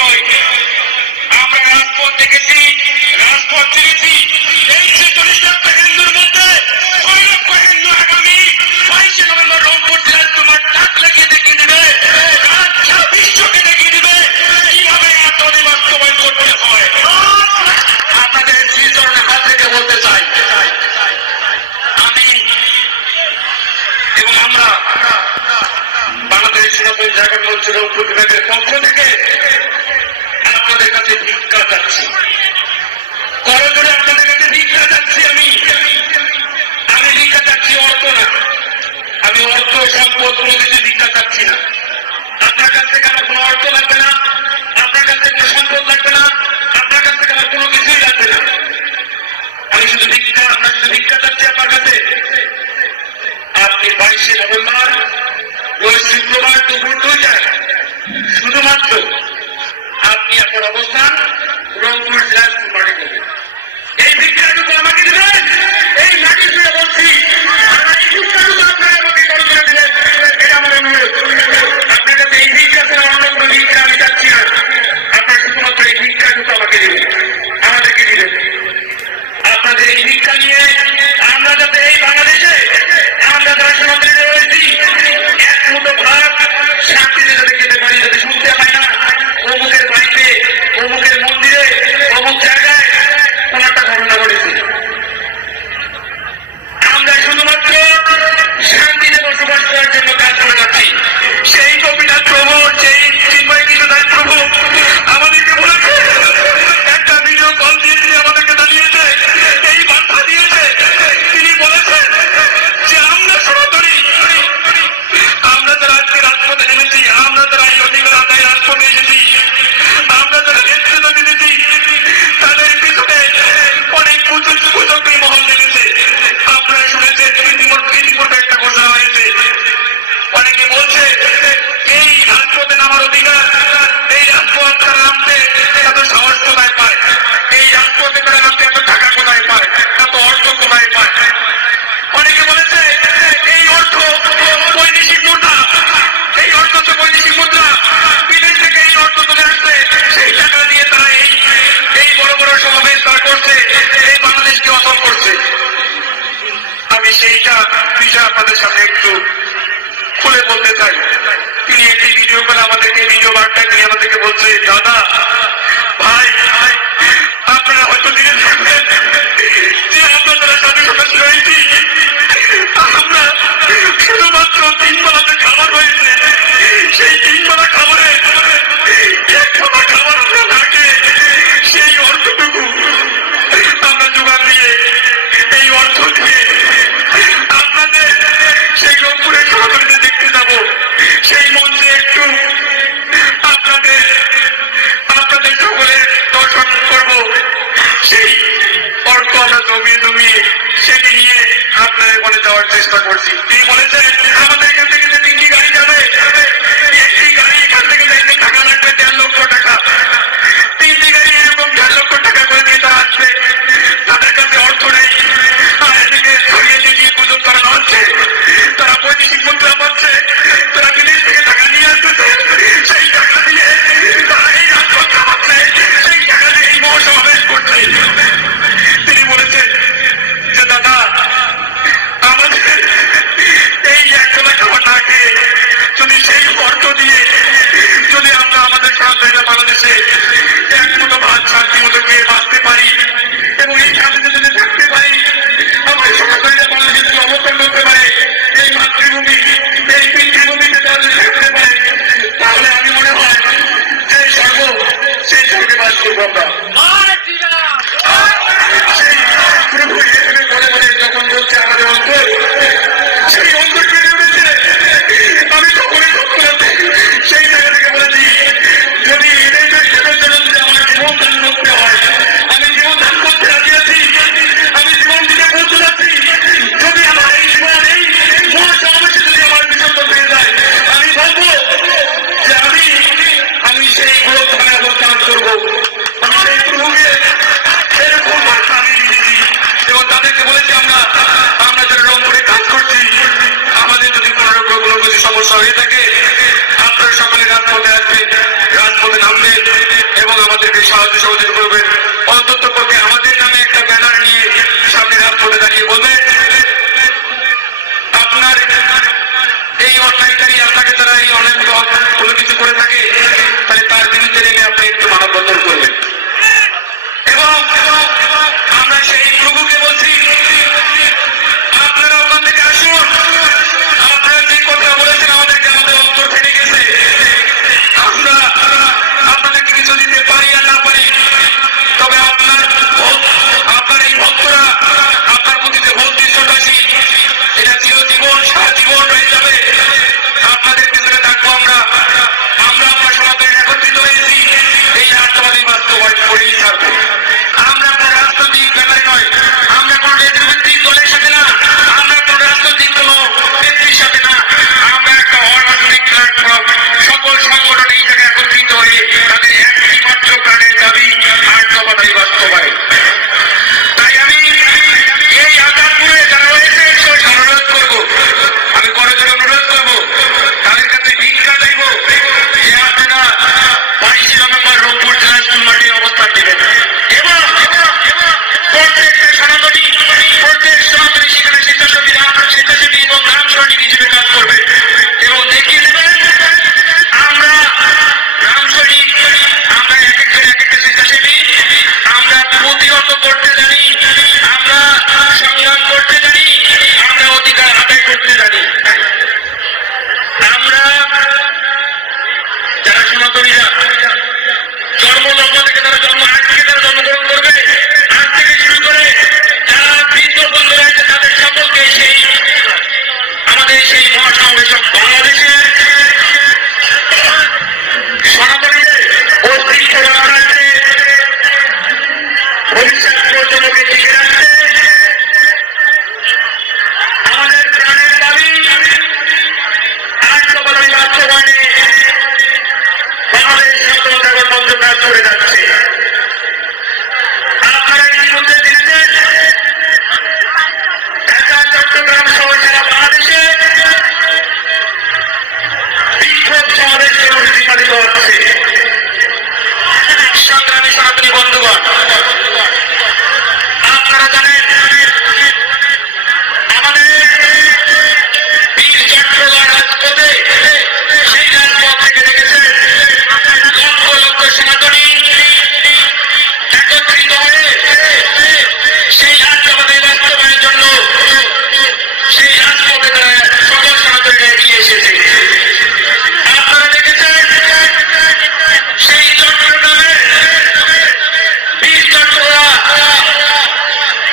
নয়। আমরা রাজপথ দেখেছি, রাজপথ দেখেছি। এই 46 লক্ষ হিন্দুর মধ্যে 6 লক্ষ হিন্দু আগামী 22শে নভেম্বর রংপুর জেলায় তোমার ডাক লেগে দেখিয়ে দেবে, সারা বিশ্বকে দেখিয়ে দেবে কিভাবে আত্মনি বাস্তবায়ন করতে হয়। আপনাদের শ্রীচরণের হাত থেকে বলতে চাই, আমি এবং আমরা বাংলাদেশ সনাতন জাগরণ মঞ্চ রংপুর বিভাগের পক্ষ থেকে আপনাদের কাছে ভিক্ষা চাচ্ছি, করজোড়ে আপনাদের কাছে ভিক্ষা চাচ্ছি। আমি ভিক্ষা চাচ্ছি অর্থ না, আমি অর্থ সম্পদ কোনো কিছু ভিক্ষা চাচ্ছি না। আপনার কাছ থেকে আমার কোনো অর্থ লাগবে না, আপনার কাছ থেকে কোনো সম্পদ লাগবে না, আপনার কাছ থেকে আমার কোনো কিছুই লাগবে না। আমি শুধু ভিক্ষা, আপনার শুধু ভিক্ষা চাচ্ছি আপনার কাছে। আপনি 22শে নভেম্বর ওই শুক্রবার দুপুর 2টায় শুধুমাত্র আপনি আপনার অবস্থান রংপুর জেলার মাঠে করবেন। এই ভিক্ষাটুকু আমাকে দিবেন, এই মাটি জুড়ে বলছি, এই ভিক্ষাটুকু আপনারা আমাকে কল করে দিলেন, এটা আমার অনুরোধ। আপনার কাছে এই ভিক্ষা ছাড়া অন্য কোনো ভিক্ষা আমি চাচ্ছি না। আপনার শুধুমাত্র এই ভিক্ষাটুকু আমাকে দিবেন, আমাদেরকে দিবেন। আপনাদের এই ভিক্ষা নিয়ে আমরা যাতে এই বাংলাদেশে আমরা যারা সনাতনীরা রয়েছি এক মুঠো ভাত শান্তিতে যাতে খেতে পারি, যাতে শুনতে হয় না অমুকের বাড়িতে, অমুকের মন্দিরে, অমুক জায়গায় কোন একটা ঘটনা ঘটেছে। আমরা শুধুমাত্র শান্তিতে বসবাস করার জন্য কাজ করে যাচ্ছি। সেই গোপীনাথ প্রভু, সেই চিন্ময় কৃষ্ণদাস প্রভু আমাদেরকে বলেছে, একটা ভিডিও কল দিয়ে তিনি আমাদেরকে জানিয়েছে, এই বার্তা দিয়েছে। তিনি বলেছেন যে আমরা সনাতনী, আমরা যারা আজকে রাজপথে নেমেছি, আমরা যারা এই অধিকার আদায় রাজপথে এসেছি, আমরা যারা নেতৃত্ব দিতেছি, তাদের পিছনে অনেক কুচক্রী মহল নেমেছে। আপনারা শুনেছেন ইতিপূর্বে একটা ঘোষণা হয়েছে, অনেকে বলছে এই রাজপথে নামার অধিকার, এই রাজপথ তারা নামতে এত সাহস কোথায় পায়, এই রাজপথে তারা নামতে এত টাকা কোথায় পায়, এত অর্থ কোথায় পায়। অনেকে বলেছে এই অর্থ বৈদেশিক মুদ্রা, এই অর্থ তো বৈদেশিক মুদ্রা, বিদেশ থেকে এই অর্থ চলে আসছে, সেই টাকা দিয়ে তারা এই বড় বড় সমাবেশ তারা করছে, এই বাংলাদেশকে অচল করছে। আমি সেইটা বিষয় আপনাদের সামনে একটু খুলে বলতে চাই। তিনি একটি ভিডিও করে আমাদেরকে, ভিডিও বার্তায় তিনি আমাদেরকে বলছে, দাদা ভাই আপনারা হয়তো দিনে থাকবেন যে আমরা যারা সাধু সন্ন্যাসী রয়েছি, আমরা শুধুমাত্র 3 বেলাতে খাবার হয়েছে, সেই 3 বেলা খাবারে 1 খাবার খাবার আমরা থাকে, সেই অর্থটুকু আমরা জোগাড় দিয়ে, এই অর্থ দিয়ে আপনাদের সেই রংপুরের সনাতনীদের দেখতে যাব, সেই মঞ্চে একটু আপনাদের সকলের দর্শন করব। সেই অর্থ আমরা জমিয়ে সেটি নিয়ে আপনাদের বলে যাওয়ার চেষ্টা করছি। তিনি বলেছেন আমাদের এখান থেকে যে 3টি গাড়ি যাবে, একটি গাড়ি এখান থেকে যাইতে টাকা লাগবে 1.5 লক্ষ টাকা, 3টি গাড়ি এরকম 1.5 লক্ষ টাকা করে দিয়ে তারা আসবে। তাদের কাছে অর্থ নেই, আর এদিকে ছড়িয়ে ছিটিয়ে গুজব করানো হচ্ছে, তারা বৈদেশিক মুদ্রা পাচ্ছে, তারা বিদেশ থেকে টাকা নিয়ে আসতেছে, সেই টাকা দিয়ে তারা এই রাজপথ চালাচ্ছে, সেই টাকা দিয়ে এই মহাসমাবেশ করছে। তিনি বলেছেন যে দাদা আমাদের এই 1 বেলা খাবার না খেয়ে যদি সেই অর্থ দিয়ে যদি আমরা আমাদের সনাতনীরা বাংলাদেশে 1 মুঠো ভাত শান্তি মতো খেয়ে বাঁচতে পারি এবং এই শান্তিতে যদি থাকতে পারি, আমাদের সনাতনীরা বাংলাদেশে যদি অবস্থান করতে পারে, এই মাতৃভূমি, এই পিতৃভূমিতে তারা যদি থাকতে পারে, তাহলে আমি মনে হয় সেই স্বর্গে বাস করবো আমরা। সেই প্রভু এখানে বলে বলে যখন বলছে আমাদের অন্তর, সেই অন্তর কেটে উঠেছে। আমি তখনই সেই জায়গা থেকে বলেছি, যদি এই দেশের জন্য যদি আমার জীবন দান করতে হয়, আমি জীবন দান করতে রাজি আছি, আমি জীবন দিতে বলতে যাচ্ছি। যদি আমার এই জীবন এই মহাসমাবেশে যদি আমার বিসর্জন হয়ে যায়, আমি বলবো যে আমি সেই গোলকধামে অবস্থান করবো। আমি সেই প্রভুকে এরকম ভাষা আমি দিয়েছি এবং তাদেরকে বলেছি আমরা যারা রংপুরে কাজ করছি, আমাদের যদি কোনো রকম কোনো কিছু সমস্যা হয়ে থাকে, আপনারা সকলে রাজপথে আসবেন, রাজপথে নামবেন, এই অন্যায়কারী আপনাকে তারা এই অনেক কোনো কিছু করে থাকে, তাহলে তার বিরুদ্ধে নেমে আপনি একটু মানববন্ধন করবেন। এবং আমরা সেই প্রভুকে বলছি, আপনারা ওখান থেকে আসুন। আপনারা যে কথা বলেছেন আমাদেরকে, আমাদের অন্তর ফেটে গেছে। আমরা আপনাদেরকে কিছু দিতে পারি আর না পারি, তবে আপনার এই ভক্তরা আপনার প্রতিতে ভক্তি শ্রদ্ধাশী, এটা চিরজীবন সারা জীবন রয়ে যাবে। আপনাদের পিছনে থাকবো আমরা। আপনার সনাতনে একত্রিত হয়েছি, এই রাষ্ট্রবাদী বাস্তবায়ন করেই থাকবো। আমরা কোন রাজনৈতিক ব্যাপারে নয়, আমরা কোন নেতৃত্বিক দলের সাথে না, আমরা কোন রাজনৈতিক কোন ব্যক্তির সাথে না, আমরা একটা অরাজনৈতিক প্ল্যাটফর্ম। সকল সংগঠন এই জায়গায় একত্রিত হয়ে তাদের একটি মাত্র প্রাণের দাবি রাষ্ট্রবাদী বাস্তবায়ন। তাই আমি এই আজাদপুরে যারা রয়েছে অনুরোধ করবো, আমি করজোড়ে অনুরোধ করবো, তাদের কাছে ভিক্ষা চাইবো যে আপনারা 22 নভেম্বর রংপুর জেলা স্কুল মাঠে অবস্থান নেবেন এবং প্রত্যেকটা সনাতনী সেখানে স্বেচ্ছাসেবী এবং গ্রাম সৈনিক হিসেবে কাজ করবে এবং দেখিয়ে দেবেন আমরা গ্রাম সৈনিক, আমরা এক এক করে এক একটা স্বেচ্ছাসেবী, আমরা প্রতিহত করতে জানি, আমরা সংগ্রাম করতে জানি, আমরা অধিকার আদায় করতে জানি। আমরা যারা সনাতনীরা জন্মলগ্ন থেকে তারা আজ থেকে তারা জন্মগ্রহণ করবে, আজ থেকে শুরু করে যারা বৃদ্ধ বন্ধুরা আছে তাদের সকলকে আমাদের সেই মহাসমাবেশ বাংলাদেশের সনাতনীদের অস্তিত্ব রাখতে, ভবিষ্যৎ প্রজন্মকে টিকে রাখতে আমাদের প্রাণের দাবি রাষ্ট্রবাদী বাস্তবায়নে বাংলাদেশ সনাতন জাগরণ মঞ্চ কাজ করে যাচ্ছে। আপনারা ইতিমধ্যে দেখেছেন ঢাকা, চট্টগ্রাম সহ সারা বাংলাদেশে বিক্ষোভ সমাবেশ কর্মসূচি পালিত হচ্ছে। সংগ্রামী সনাতনী বন্ধুগণ, আপনারা জানেন আমাদের বীর চট্টগ্রাম রাজপথে, সেই রাজপথ থেকে দেখেছেন লক্ষ লক্ষ সনাতনী একত্রিত হয়ে সেই রাষ্ট্রবাদী বাস্তবায়নের জন্য সেই রাজপথে তারা সকল সনাতনীরা এগিয়ে এসেছে। আপনারা দেখেছেন সেই চট্টগ্রামের বীর চট্টগ্রাম,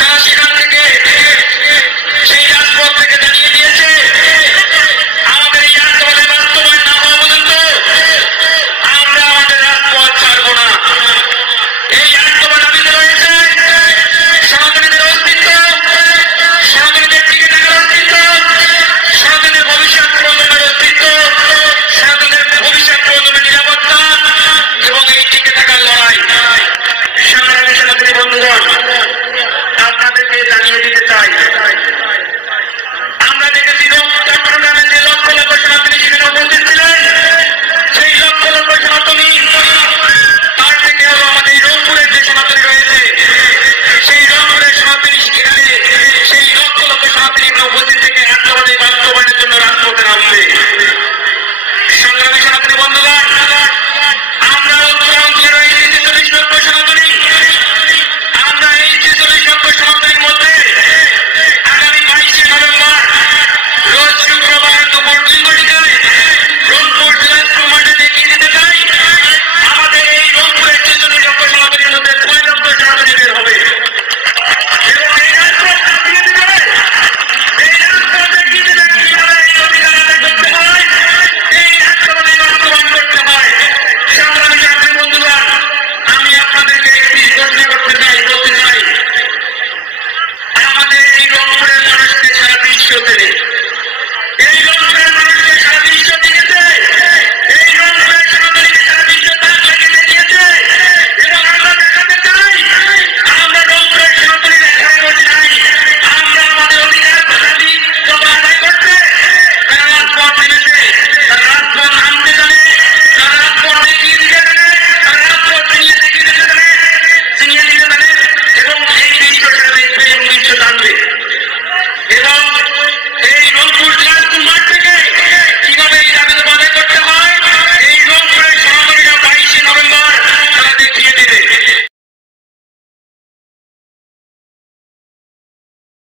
তারা সেখান থেকে সেই রাজপথ থেকে জানিয়ে দিয়েছে আমাদের এই রাষ্ট্রবাদী বাস্তবায়ন না হওয়া পর্যন্ত আমরা আমাদের রাজপথ ছাড়ব না। এই রাষ্ট্রবাদ দাবিতে রয়েছে সনাতনীদের অস্তিত্ব, সনাতনীদের টিকে থাকার অস্তিত্ব, সনাতনীদের ভবিষ্যৎ প্রজন্মের অস্তিত্ব, সনাতনীদের ভবিষ্যৎ প্রজন্মের নিরাপত্তা এবং এই টিকে থাকার লড়াই। সংগ্রামী সনাতনী বন্ধুগণ, আপনাদেরকে জানিয়ে দিতে চাই, আমরা দেখেছি চট্টগ্রামে যে লক্ষ লক্ষ সনাতনী সেখানে উপস্থিত ছিলেন, সেই লক্ষ লক্ষ সনাতনী, তার থেকে আরো আমাদের রংপুরের যে সনাতনী রয়েছে, সেই রংপুরের সনাতনী সেখানে সেই লক্ষ লক্ষ সনাতনী উপস্থিত থেকে রাষ্ট্রবাদী